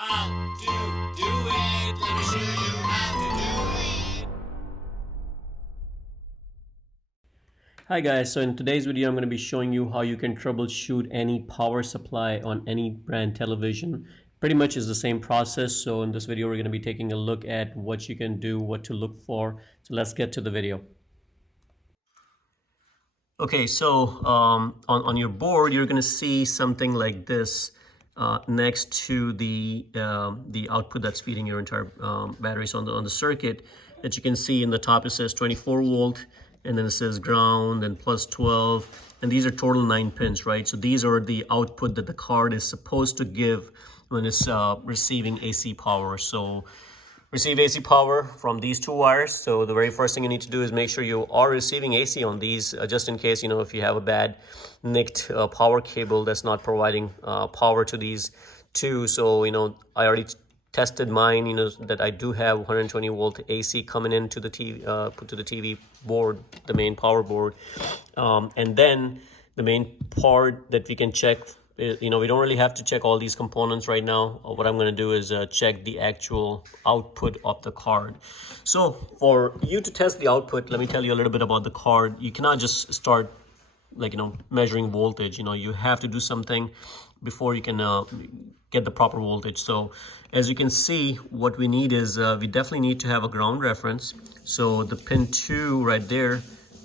How to do it. Let me show you how to do it. Hi guys, so in today's video I'm going to be showing you how you can troubleshoot any power supply on any brand television. Pretty much is the same process. So in this video we're going to be taking a look at what you can do, what to look for. So let's get to the video. Okay, so on your board you're going to see something like this next to the output that's feeding your entire batteries on the circuit. That you can see in the top it says 24 volt, and then it says ground and plus 12, and these are total 9 pins, right? So these are the output that the card is supposed to give when it's receiving AC power. So receive AC power from these two wires. So the very first thing you need to do is make sure you are receiving AC on these, just in case, if you have a bad nicked power cable that's not providing power to these two. So I already tested mine, that I do have 120 volt AC coming into the TV, put to the TV board, the main power board. And then the main part that we can check, we don't really have to check all these components right now. What I'm going to do is check the actual output of the card. So for you to test the output, let me tell you a little bit about the card. You cannot just start measuring voltage. You have to do something before you can get the proper voltage. So as you can see, what we need is we definitely need to have a ground reference. So the pin 2 right there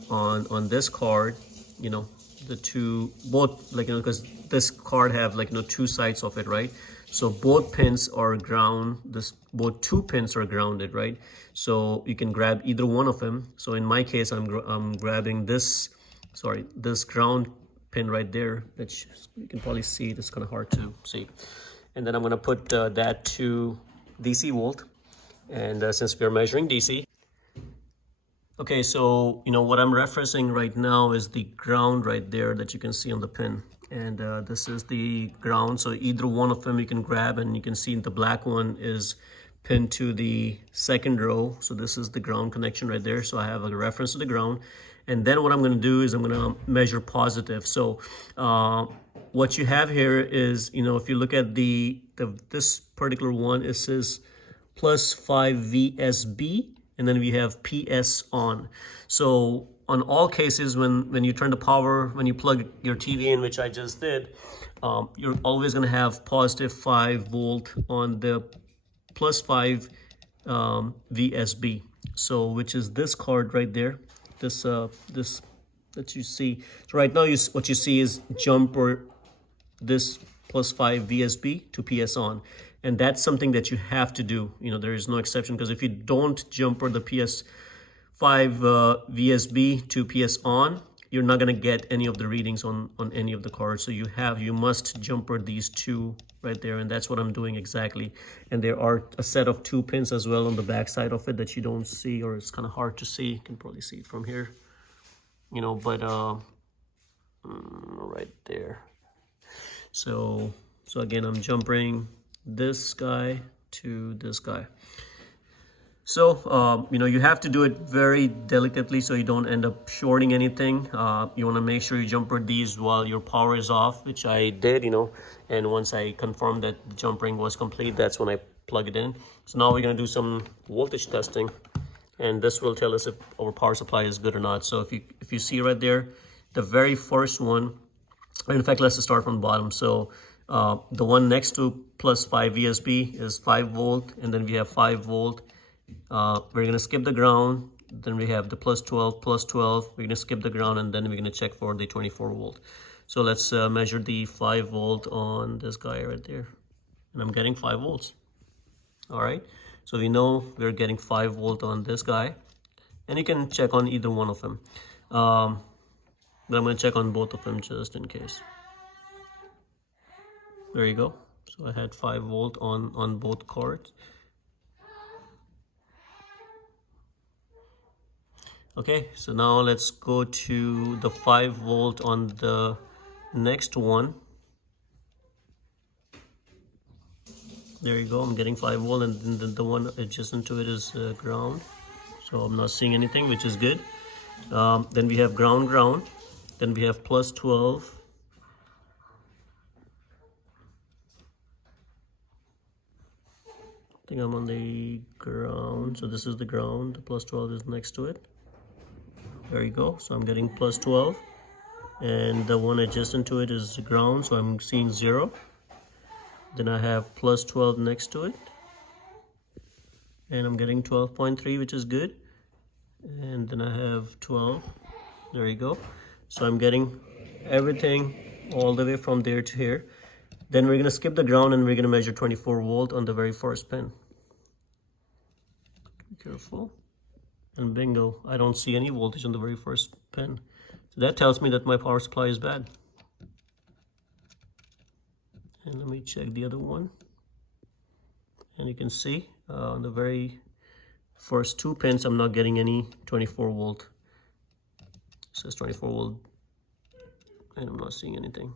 on this card, the two, both, because this card have two sides of it, right? So both pins are ground. Both two pins are grounded, right? So you can grab either one of them. So in my case, I'm grabbing this ground pin right there, which you can probably see. It's kind of hard to see. And then I'm going to put that to DC volt, and since we're measuring DC. Okay, so what I'm referencing right now is the ground right there that you can see on the pin, and this is the ground. So either one of them you can grab, and you can see the black one is pinned to the second row. So this is the ground connection right there. So I have a reference to the ground, and then what I'm going to do is I'm going to measure positive. So what you have here is, if you look at this particular one, it says plus 5 VSB, and then we have PS on. So on all cases, when you turn the power, when you plug your TV in, which I just did, you're always going to have positive 5 volt on the plus 5 VSB. So which is this card right there, this that you see. So right now what you see is jumper this plus 5 VSB to PS on, and that's something that you have to do. There is no exception, because if you don't jumper the PS 5 VSB to PS on, you're not going to get any of the readings on any of the cards. So you must jumper these two right there, and that's what I'm doing exactly. And there are a set of 2 pins as well on the back side of it that you don't see, or it's kind of hard to see. You can probably see it from here, but right there. So again, I'm jumpering this guy to this guy. So you have to do it very delicately so you don't end up shorting anything. You want to make sure you jumper these while your power is off, which I did, and once I confirmed that the jumpering was complete, that's when I plug it in. So now we're going to do some voltage testing, and this will tell us if our power supply is good or not. So if you see right there, the very first one, in fact, let's just start from the bottom. So the one next to plus 5 VSB is 5 volt, and then we have 5 volt. We're going to skip the ground. Then we have the plus 12. We're going to skip the ground, and then we're going to check for the 24 volt. So let's measure the 5 volt on this guy right there, and I'm getting 5 volts. All right, so we know we're getting 5 volt on this guy, and you can check on either one of them. But I'm going to check on both of them just in case. There you go. So I had 5 volt on both cards. Okay, so now let's go to the 5 volt on the next one. There you go. I'm getting 5 volt, and then the one adjacent to it is ground. So I'm not seeing anything, which is good. Then we have ground. Then we have plus 12. I think I'm on the ground, so this is the ground. The plus 12 is next to it. There you go. So I'm getting plus 12, and the one adjacent to it is the ground, so I'm seeing 0. Then I have plus 12 next to it, and I'm getting 12.3, which is good. And then I have 12. There you go. So I'm getting everything all the way from there to here. Then we're going to skip the ground and we're going to measure 24 volt on the very first pin. Be careful. And bingo, I don't see any voltage on the very first pin. So that tells me that my power supply is bad. And let me check the other one. And you can see on the very first 2 pins, I'm not getting any 24 volt. It says 24 volt, and I'm not seeing anything.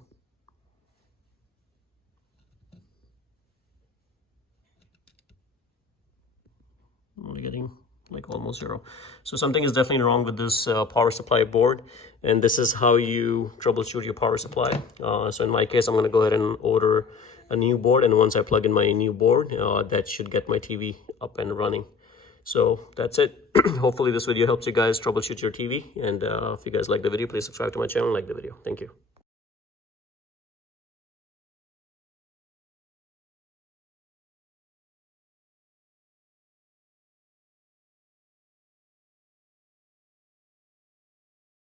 I'm only getting like almost 0. So something is definitely wrong with this power supply board, and this is how you troubleshoot your power supply. So in my case, I'm going to go ahead and order a new board, and once I plug in my new board, that should get my TV up and running. So that's it. Hopefully this video helps you guys troubleshoot your TV, and if you guys like the video, please subscribe to my channel and like the video. Thank you.